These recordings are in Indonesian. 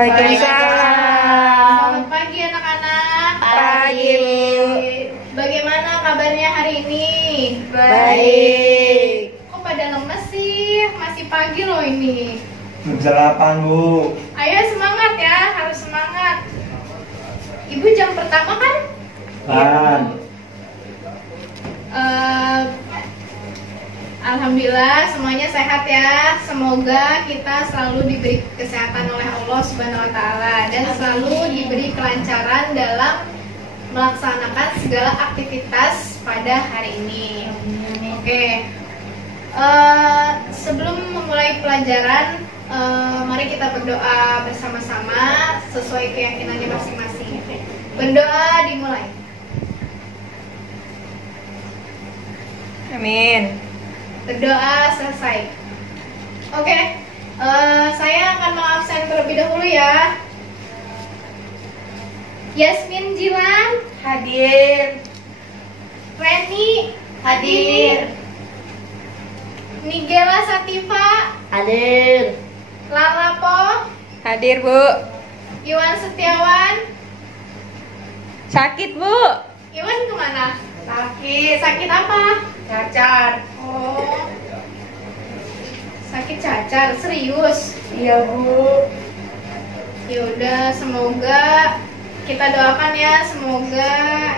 Waalaikumsalam. Selamat pagi anak-anak. Pagi, Bu. Bagaimana kabarnya hari ini? Baik. Kok pada lemes sih? Masih pagi loh ini. Jam 8, Bu. Ayo semangat ya, harus semangat. Ibu jam pertama kan? Kan. Alhamdulillah semuanya sehat ya. Semoga kita selalu diberi kesehatan oleh Allah Subhanahu wa taala dan selalu diberi kelancaran dalam melaksanakan segala aktivitas pada hari ini. Oke. Sebelum memulai pelajaran, mari kita berdoa bersama-sama sesuai keyakinannya masing-masing. Berdoa dimulai. Amin. Berdoa selesai. Oke, saya akan mengabsen terlebih dahulu ya. Yasmin Jilan Hadir. Reni Hadir. Nigela Sativa Hadir. Lalapo Hadir, Bu. Iwan Setiawan. Sakit, Bu. Iwan kemana? Sakit. Sakit apa? Cacar. Oh, sakit cacar, serius. Iya, Bu. Yaudah, semoga kita doakan ya, semoga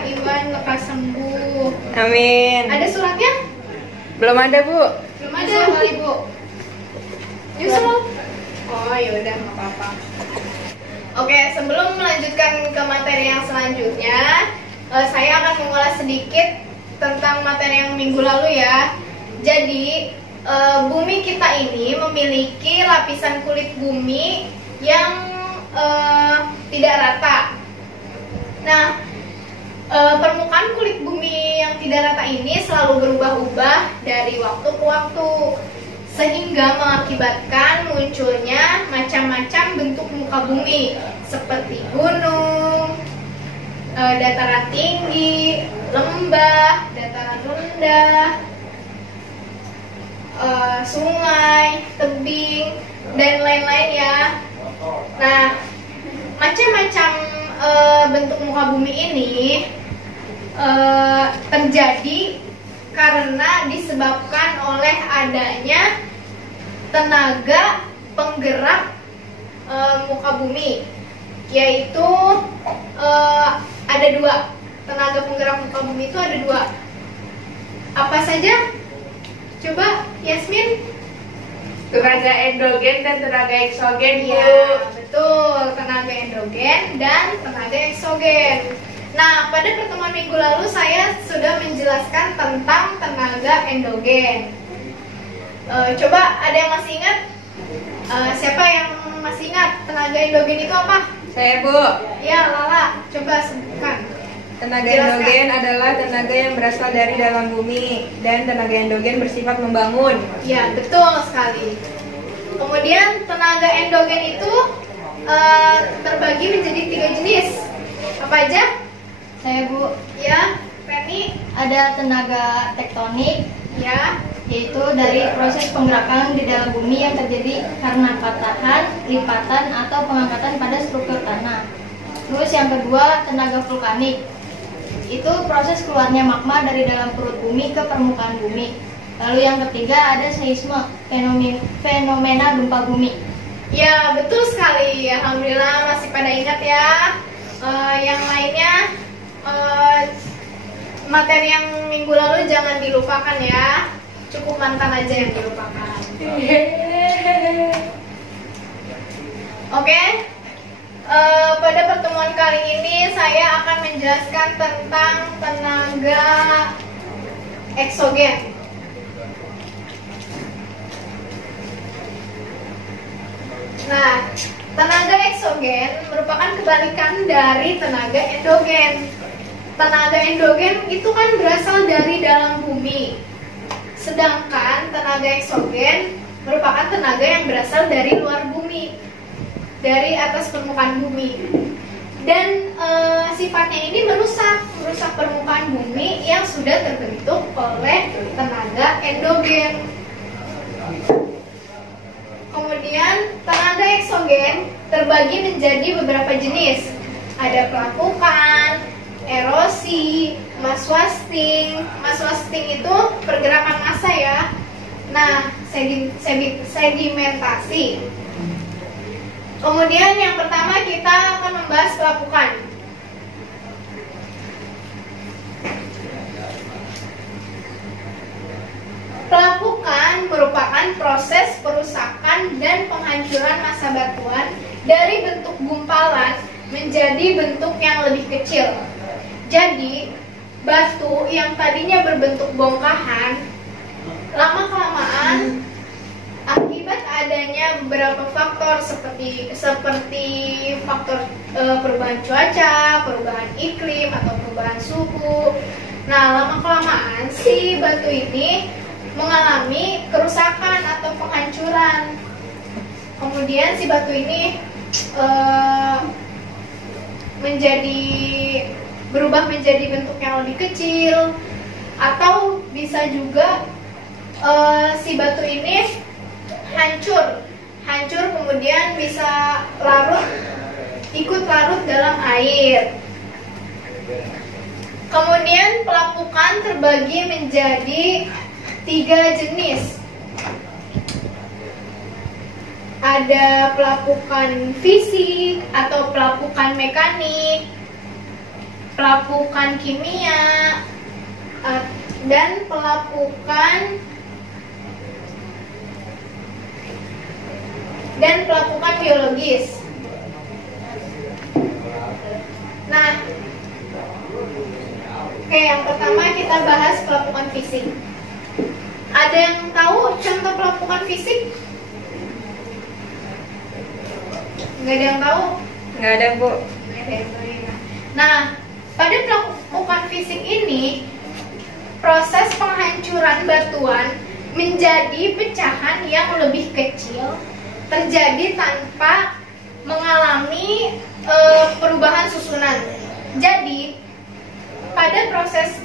Iwan lekas sembuh. Amin. Ada suratnya? Belum ada, Bu. Belum ada kali, Bu. Nyusul? Oh, yaudah, nggak apa-apa. Oke, sebelum melanjutkan ke materi yang selanjutnya, saya akan mengulas sedikit tentang materi yang minggu lalu ya. Jadi, bumi kita ini memiliki lapisan kulit bumi yang tidak rata. Nah, permukaan kulit bumi yang tidak rata ini selalu berubah-ubah dari waktu ke waktu, sehingga mengakibatkan munculnya macam-macam bentuk muka bumi seperti gunung, dataran tinggi, lembah, dataran rendah, sungai, tebing, dan lain-lain ya. Nah, macam-macam bentuk muka bumi ini terjadi karena disebabkan oleh adanya tenaga penggerak muka bumi, yaitu ada dua. Tenaga penggerak muka bumi itu ada dua. Apa saja? Coba Yasmin. Tenaga endogen dan tenaga eksogen, Bu. Ya, betul. Tenaga endogen dan tenaga eksogen. Nah, pada pertemuan minggu lalu saya sudah menjelaskan tentang tenaga endogen. Coba ada yang masih ingat? Siapa yang masih ingat tenaga endogen itu apa? Saya, Bu. Ya, Lala, coba sebutkan. Tenaga Jelaskan. endogen adalah tenaga yang berasal dari dalam bumi dan tenaga endogen bersifat membangun. Ya, betul sekali. Kemudian tenaga endogen itu terbagi menjadi 3 jenis. Apa aja? Saya, Bu, Ya, Penny. ada tenaga tektonik, Ya, yaitu dari proses penggerakan di dalam bumi yang terjadi karena patahan, lipatan, atau pengangkatan pada struktur tanah. Terus yang kedua, tenaga vulkanik. Itu proses keluarnya magma dari dalam perut bumi ke permukaan bumi. Lalu yang ketiga ada seisme, fenomena gempa bumi. ya betul sekali. Alhamdulillah masih pada ingat ya. Yang lainnya, materi yang minggu lalu jangan dilupakan ya. Cukup mantan aja yang dilupakan. Oke. Pada pertemuan kali ini saya akan menjelaskan tentang tenaga eksogen. Nah, tenaga eksogen merupakan kebalikan dari tenaga endogen. Tenaga endogen itu kan berasal dari dalam bumi. Sedangkan tenaga eksogen merupakan tenaga yang berasal dari luar bumi, dari atas permukaan bumi. Dan sifatnya ini merusak permukaan bumi yang sudah terbentuk oleh tenaga endogen. kemudian tenaga eksogen terbagi menjadi beberapa jenis. Ada pelapukan, erosi, mass wasting. Mass wasting itu pergerakan massa ya. Nah, sedimentasi. Kemudian yang pertama kita akan membahas pelapukan. Pelapukan merupakan proses perusakan dan penghancuran massa batuan dari bentuk gumpalan menjadi bentuk yang lebih kecil. Jadi, batu yang tadinya berbentuk bongkahan, lama-kelamaan akibat adanya beberapa faktor seperti faktor perubahan cuaca, perubahan iklim atau perubahan suhu. Nah, lama-kelamaan si batu ini mengalami kerusakan atau penghancuran. Kemudian si batu ini berubah menjadi bentuk yang lebih kecil, atau bisa juga si batu ini hancur kemudian bisa ikut larut dalam air. Kemudian pelapukan terbagi menjadi 3 jenis. Ada pelapukan fisik atau pelapukan mekanik, pelapukan kimia, dan pelapukan biologis. Nah, oke, yang pertama kita bahas pelapukan fisik. Ada yang tahu contoh pelapukan fisik? Nggak ada yang tahu? Nggak ada, Bu. Nggak ada yang tahu ya. Nah, pada pelapukan fisik ini, proses penghancuran batuan menjadi pecahan yang lebih kecil terjadi tanpa mengalami perubahan susunan. Jadi, pada proses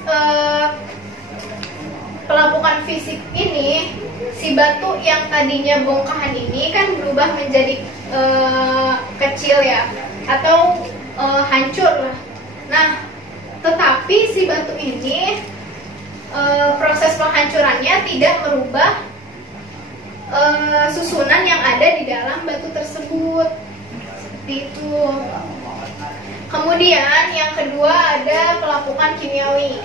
pelapukan fisik ini, si batu yang tadinya bongkahan ini kan berubah menjadi kecil ya, atau hancur lah. Nah, tetapi si batu ini proses penghancurannya tidak merubah susunan yang ada di dalam batu tersebut. Seperti itu. Kemudian yang kedua ada pelapukan kimiawi.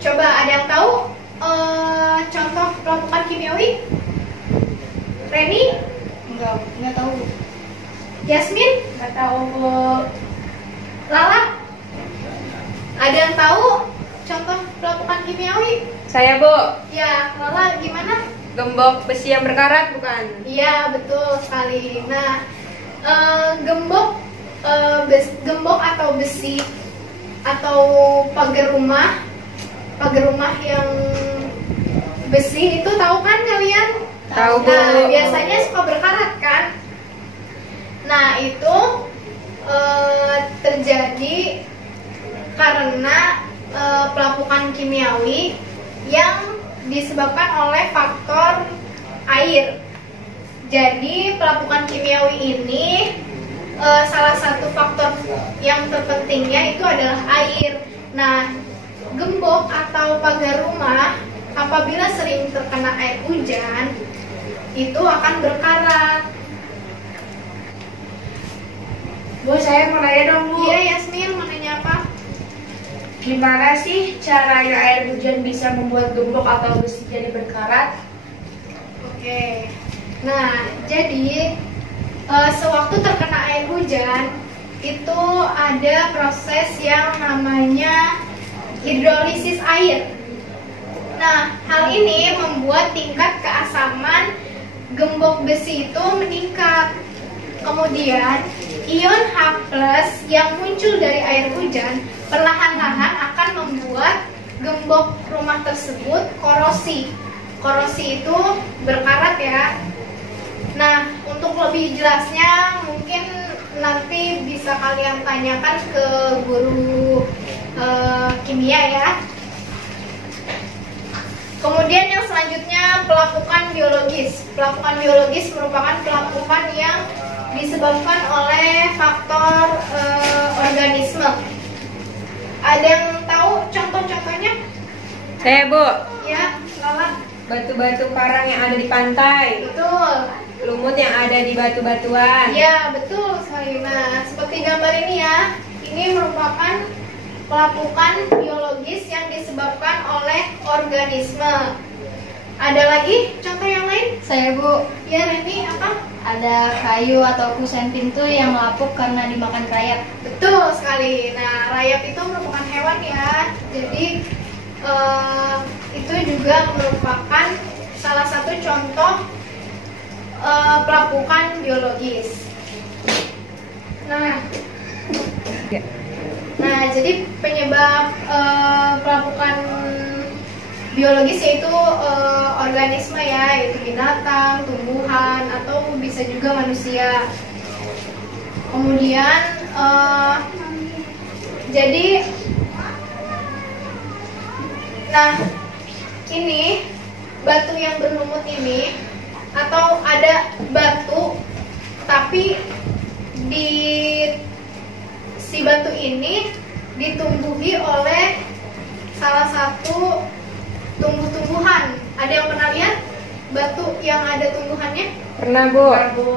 Coba ada yang tahu contoh pelapukan kimiawi? Reni? Enggak tahu. Yasmin? Nggak tahu, Bu. Lala? Ada yang tahu contoh pelapukan kimiawi? Saya, Bu. Ya, Lala gimana? Gembok besi yang berkarat, bukan? Iya, betul sekali. Nah, gembok atau besi atau pagar rumah yang besi itu tahu kan kalian? Tahu, Bu. Nah, biasanya suka berkarat kan? Nah, itu terjadi karena pelapukan kimiawi yang disebabkan oleh faktor air. Jadi pelapukan kimiawi ini salah satu faktor yang terpentingnya itu adalah air. Nah, gembok atau pagar rumah apabila sering terkena air hujan itu akan berkarat. Bu, saya mau nanya dong, Bu. Iya, Yasmin, mau nanya apa? Gimana sih caranya air hujan bisa membuat gembok atau besi jadi berkarat? Oke. Nah, jadi sewaktu terkena air hujan itu ada proses yang namanya hidrolisis air. Nah, hal ini membuat tingkat keasaman gembok besi itu meningkat. Kemudian, ion H+ yang muncul dari air hujan perlahan-lahan akan membuat gembok rumah tersebut korosi. Korosi itu berkarat ya. Nah, untuk lebih jelasnya mungkin nanti bisa kalian tanyakan ke guru kimia ya. Kemudian yang selanjutnya pelapukan biologis. Pelapukan biologis merupakan pelapukan yang disebabkan oleh faktor organisme. Ada yang tahu contoh-contohnya? Saya, Bu. Ya, Lala. Batu-batu karang yang ada di pantai. Betul. Lumut yang ada di batu-batuan. Ya, betul sekali. Nah, seperti gambar ini ya. Ini merupakan pelapukan biologis yang disebabkan oleh organisme. Ada lagi contoh yang lain? Saya, Bu. Ya, Reni, apa? Ada kayu atau kusen pintu yang melapuk karena dimakan rayap. Betul sekali. Nah, rayap itu merupakan hewan ya. Jadi itu juga merupakan salah satu contoh pelapukan biologis. Ya. Nah, jadi penyebab pelapukan biologis yaitu organisme ya, yaitu binatang, tumbuhan, atau bisa juga manusia. Kemudian nah ini batu yang berlumut ini, atau ada batu tapi di si batu ini ditumbuhi oleh salah satu tumbuh-tumbuhan. Ada yang pernah lihat batu yang ada tumbuhannya? Pernah, Bu. Bu.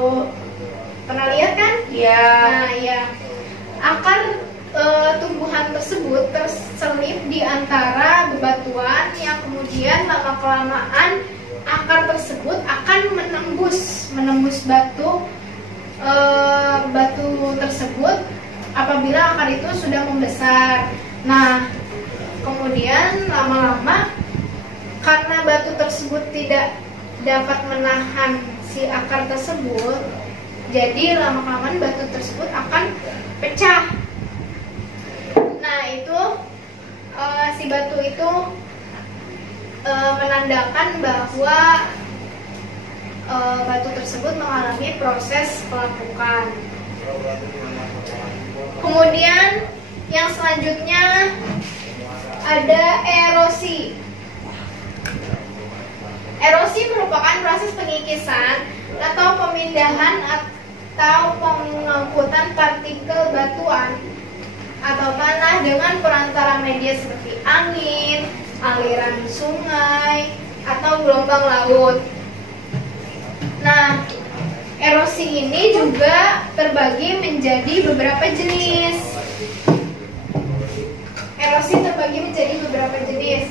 Pernah lihat kan? Iya. Nah, ya. Akar tumbuhan tersebut terselip di antara bebatuan yang kemudian lama-kelamaan akar tersebut akan menembus batu tersebut apabila akar itu sudah membesar. Nah, kemudian lama-lama karena batu tersebut tidak dapat menahan si akar tersebut, jadi lama-kelamaan batu tersebut akan pecah. Nah, itu si batu itu menandakan bahwa batu tersebut mengalami proses pelapukan. Kemudian yang selanjutnya ada erosi. Erosi merupakan proses pengikisan atau pemindahan atau pengangkutan partikel batuan atau tanah dengan perantara media seperti angin, aliran sungai, atau gelombang laut. Nah, erosi ini juga terbagi menjadi beberapa jenis. Erosi terbagi menjadi beberapa jenis.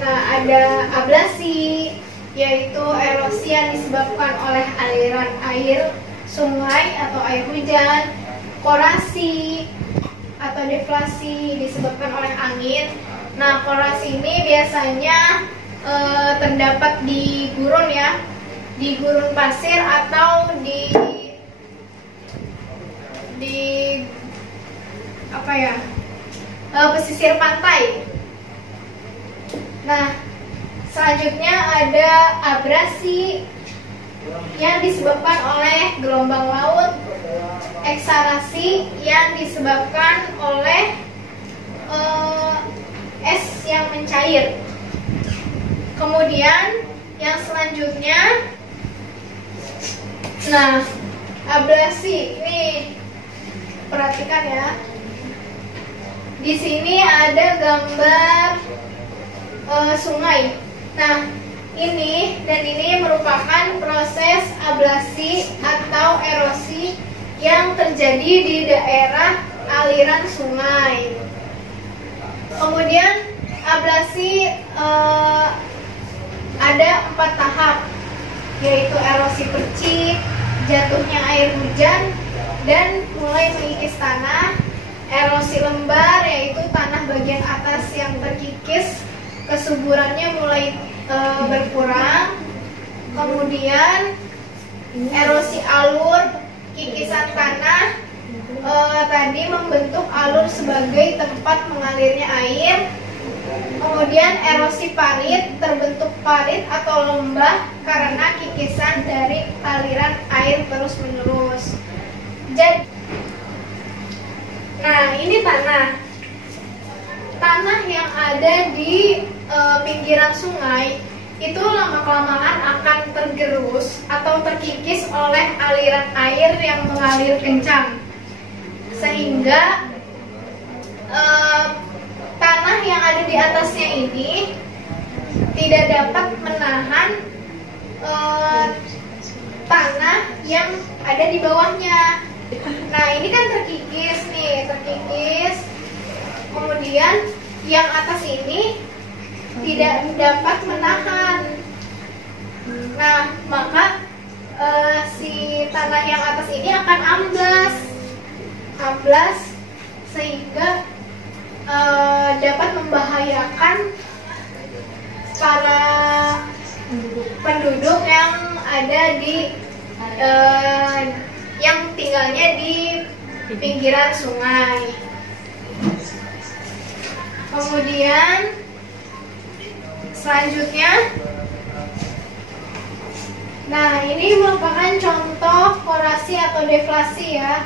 Nah, ada ablasi, yaitu erosi yang disebabkan oleh aliran air sungai atau air hujan. Korasi atau deflasi disebabkan oleh angin. Nah, korasi ini biasanya terdapat di gurun ya, di gurun pasir atau di apa ya, pesisir pantai. Nah, selanjutnya ada abrasi yang disebabkan oleh gelombang laut, ekshalasi yang disebabkan oleh es yang mencair. Kemudian yang selanjutnya, nah, abrasi ini perhatikan ya. Di sini ada gambar sungai. Nah, ini merupakan proses ablasi atau erosi yang terjadi di daerah aliran sungai. Kemudian ablasi ada 4 tahap, yaitu erosi percik, jatuhnya air hujan dan mulai mengikis tanah. Erosi lembar, yaitu tanah bagian atas yang terkikis, kesuburannya mulai berkurang. Kemudian erosi alur, kikisan tanah tadi membentuk alur sebagai tempat mengalirnya air. Kemudian erosi parit, terbentuk parit atau lembah karena kikisan dari aliran air terus menerus. Jadi, nah, ini tanah yang ada di pinggiran sungai itu lama-kelamaan akan tergerus atau terkikis oleh aliran air yang mengalir kencang, sehingga tanah yang ada di atasnya ini tidak dapat menahan tanah yang ada di bawahnya. Nah, ini kan terkikis nih, terkikis. Kemudian yang atas ini tidak dapat menahan. Nah, maka si tanah yang atas ini akan amblas sehingga dapat membahayakan para penduduk yang ada di yang tinggalnya di pinggiran sungai. Kemudian selanjutnya, nah ini merupakan contoh korasi atau deflasi ya.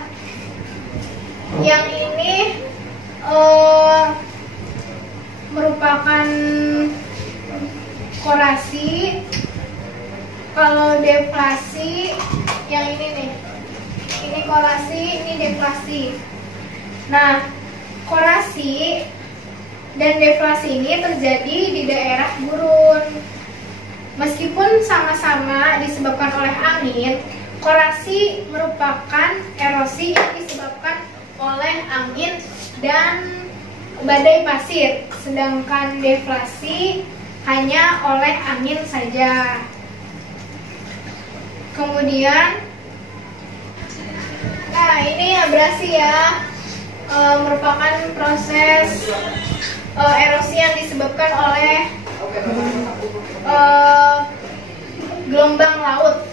Yang ini merupakan korasi. Kalau deflasi yang ini nih, ini korasi, ini deflasi. Nah, korasi dan deflasi ini terjadi di daerah gurun. Meskipun sama-sama disebabkan oleh angin, korasi merupakan erosi yang disebabkan oleh angin dan badai pasir, sedangkan deflasi hanya oleh angin saja. Kemudian, nah ini abrasi ya, merupakan proses erosi yang disebabkan oleh gelombang laut,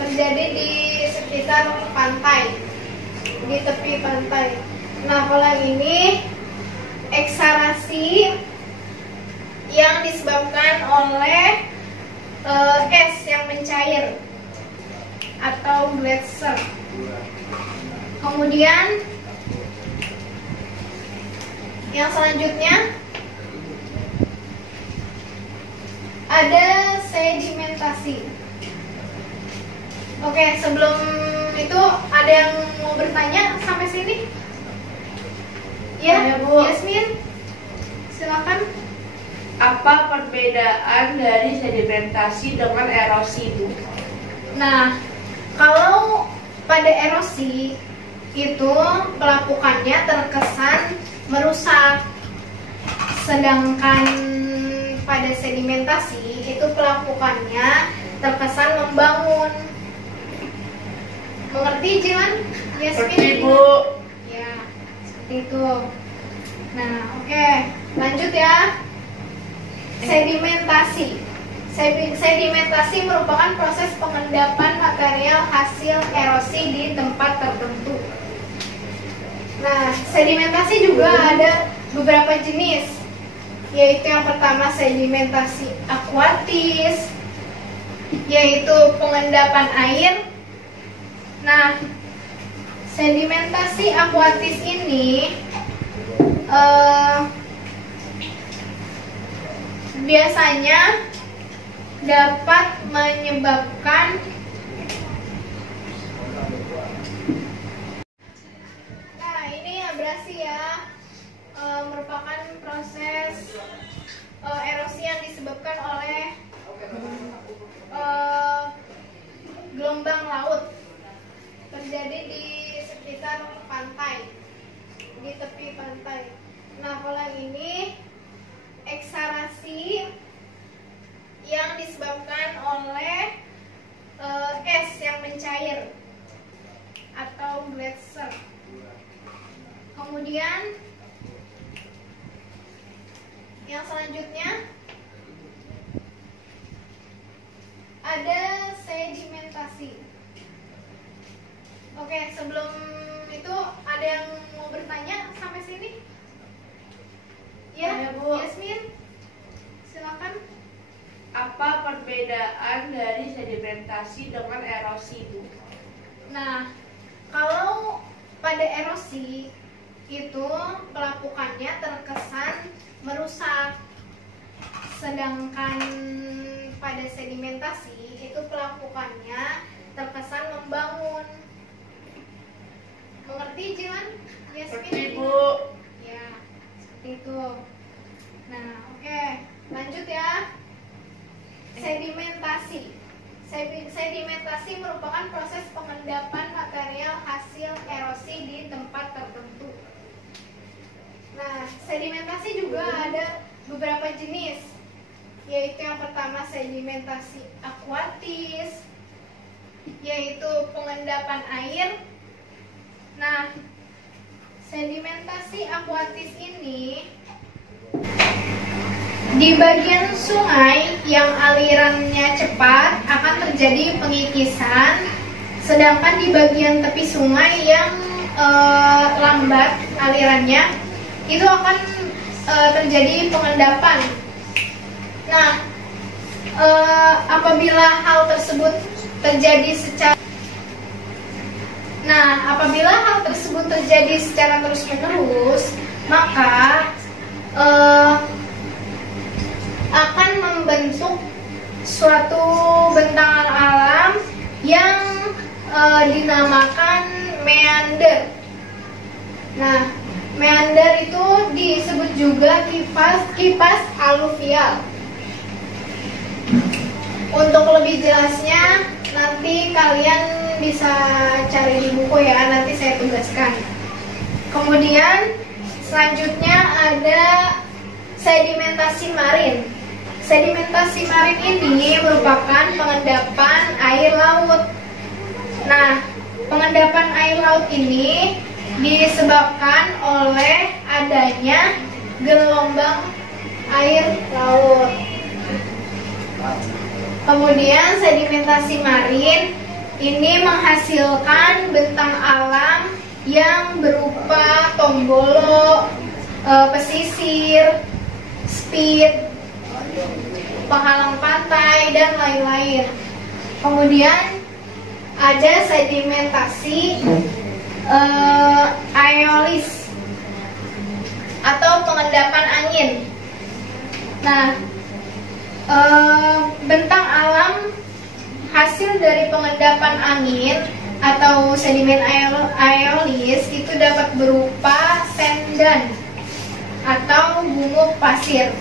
terjadi di sekitar pantai, di tepi pantai. Nah, kalau ini eksarasi yang disebabkan oleh es yang mencair atau gletser. Kemudian yang selanjutnya ada sedimentasi. Oke, sebelum itu ada yang mau bertanya sampai sini? Ya, Bu. Yasmin, silakan. Apa perbedaan dari sedimentasi dengan erosi, Bu? Nah, kalau pada erosi itu pelapukannya terkesan merusak, sedangkan pada sedimentasi itu pelapukannya terkesan membangun. Mengerti, Jilan? Seperti, Bu. Ya, seperti itu. Nah, oke, lanjut ya. Sedimentasi. Sedimentasi merupakan proses pengendapan material hasil erosi di tempat tertentu. Nah, sedimentasi juga ada beberapa jenis, yaitu yang pertama sedimentasi akuatis, yaitu pengendapan air. Nah, sedimentasi akuatis ini biasanya dapat menyebabkan abrasi ya, merupakan proses erosi yang disebabkan oleh gelombang laut, terjadi di sekitar pantai, di tepi pantai. Nah, kalau ini eksarasi yang disebabkan oleh es yang mencair atau gletser. Kemudian yang selanjutnya ada sedimentasi. Oke, sebelum itu ada yang mau bertanya sampai sini? Ya, Bu. Yasmin, silakan. Apa perbedaan dari sedimentasi dengan erosi, Bu? Nah, kalau pada erosi itu pelapukannya terkesan merusak, Sedangkan pada sedimentasi itu pelakukannya terkesan membangun. Mengerti Jilan? Ngerti, Bu. Ya, seperti itu. Nah, oke, lanjut ya. Sedimentasi. Sedimentasi merupakan proses pengendapan material hasil erosi di tempat tertentu. Nah, sedimentasi juga ada beberapa jenis, yaitu yang pertama sedimentasi akuatis, yaitu pengendapan air. Nah, sedimentasi akuatis ini di bagian sungai yang alirannya cepat akan terjadi pengikisan, sedangkan di bagian tepi sungai yang lambat alirannya itu akan terjadi pengendapan. Nah, apabila hal tersebut terjadi secara terus-menerus, maka akan membentuk suatu bentangan alam yang dinamakan meander. Nah, meander itu disebut juga kipas aluvial. Untuk lebih jelasnya nanti kalian bisa cari di buku ya, nanti saya tugaskan. Kemudian selanjutnya ada sedimentasi marin. Sedimentasi marin ini merupakan pengendapan air laut. Nah, pengendapan air laut ini disebabkan oleh adanya gelombang air laut. Kemudian sedimentasi marin ini menghasilkan bentang alam yang berupa tombolo, pesisir, spit, penghalang pantai, dan lain-lain. Kemudian ada sedimentasi aeolis atau pengendapan angin. Nah, bentang alam hasil dari pengendapan angin atau sedimen aeolis itu dapat berupa sendan atau gumuk pasir.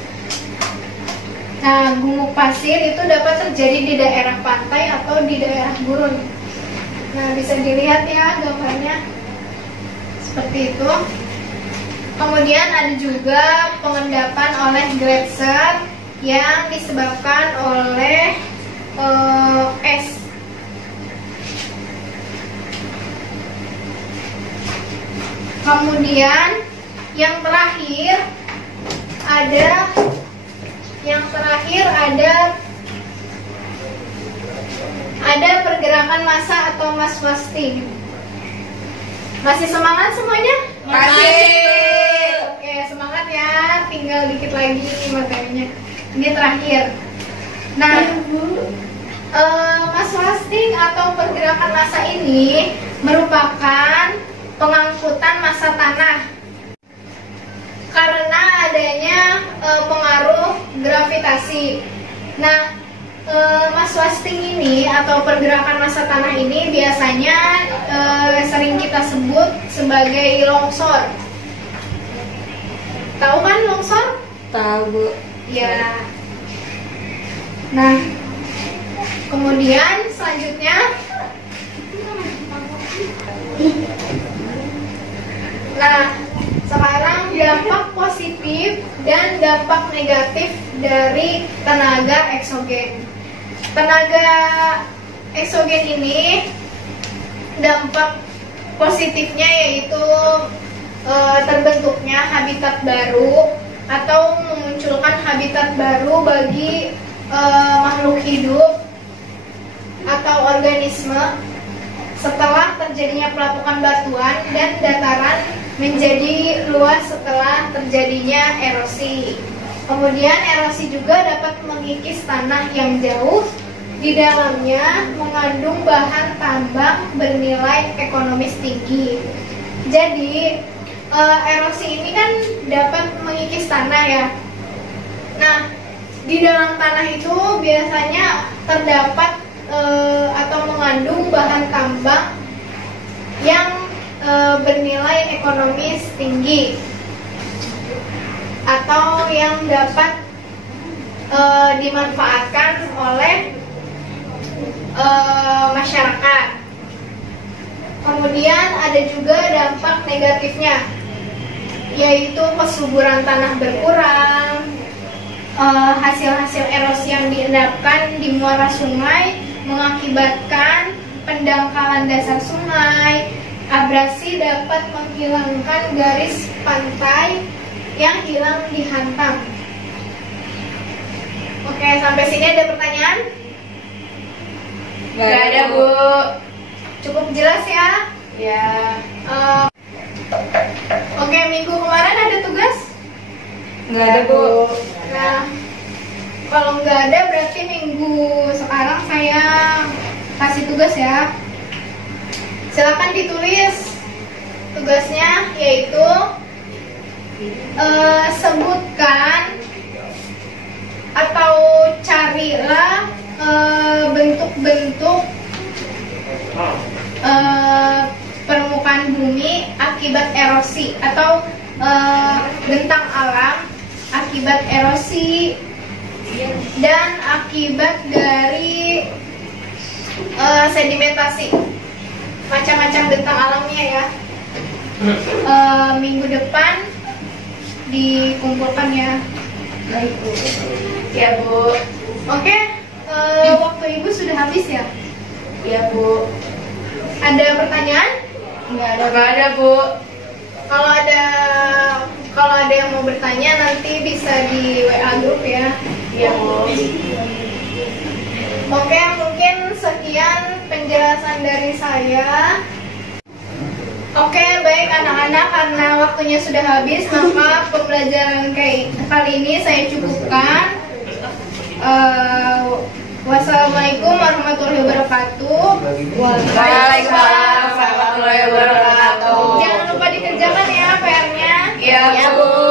Nah, gumuk pasir itu dapat terjadi di daerah pantai atau di daerah gurun. Nah, bisa dilihat ya gambarnya seperti itu. Kemudian ada juga pengendapan oleh gletser yang disebabkan oleh es. Kemudian yang terakhir ada pergerakan massa atau mass wasting. Masih semangat semuanya? Masih. Oke, semangat ya. Tinggal dikit lagi materinya. Ini terakhir. Nah, mass wasting atau pergerakan massa ini merupakan pengangkutan massa tanah karena adanya pengaruh gravitasi. Nah, mass wasting ini atau pergerakan massa tanah ini biasanya sering kita sebut sebagai longsor. Tahu kan longsor? Tahu, Bu. Ya. Nah, kemudian selanjutnya sekarang dampak positif dan dampak negatif dari tenaga eksogen. Tenaga eksogen ini dampak positifnya yaitu terbentuknya habitat baru atau memunculkan habitat baru bagi makhluk hidup atau organisme setelah terjadinya pelapukan batuan dan dataran menjadi luas setelah terjadinya erosi. Kemudian erosi juga dapat mengikis tanah yang jauh, di dalamnya mengandung bahan tambang bernilai ekonomis tinggi. Jadi erosi ini kan dapat mengikis tanah ya. Nah, Di dalam tanah itu biasanya terdapat atau mengandung bahan tambang yang bernilai ekonomis tinggi atau yang dapat dimanfaatkan oleh masyarakat. Kemudian ada juga dampak negatifnya, yaitu kesuburan tanah berkurang, hasil-hasil erosi yang diendapkan di muara sungai mengakibatkan pendangkalan dasar sungai. Abrasi dapat menghilangkan garis pantai yang hilang dihantam. Oke, sampai sini ada pertanyaan? Nggak ada, Bu. Cukup jelas ya? Ya. Oke, minggu kemarin ada tugas? Nggak ada, Bu. Nah, kalau nggak ada berarti minggu sekarang saya kasih tugas ya. Silakan ditulis tugasnya, yaitu sebutkan atau carilah bentuk-bentuk permukaan bumi akibat erosi atau bentang alam akibat erosi dan akibat dari sedimentasi, macam-macam bentang alamnya ya. Minggu depan dikumpulkan ya. Baik, Bu. Ya, Bu. Oke, waktu Ibu sudah habis ya? Ya, Bu. Ada pertanyaan? Nggak ada. Nggak ada, Bu. Kalau ada yang mau bertanya nanti bisa di WA grup ya. Ya, Bu. Oke, mungkin sekian penjelasan dari saya. Oke, baik anak-anak, karena waktunya sudah habis, maka pembelajaran kali ini saya cukupkan. Wassalamualaikum warahmatullahi wabarakatuh. Waalaikumsalam warahmatullahi wabarakatuh. Jangan lupa dikerjakan ya PR-nya. Iya, Bu.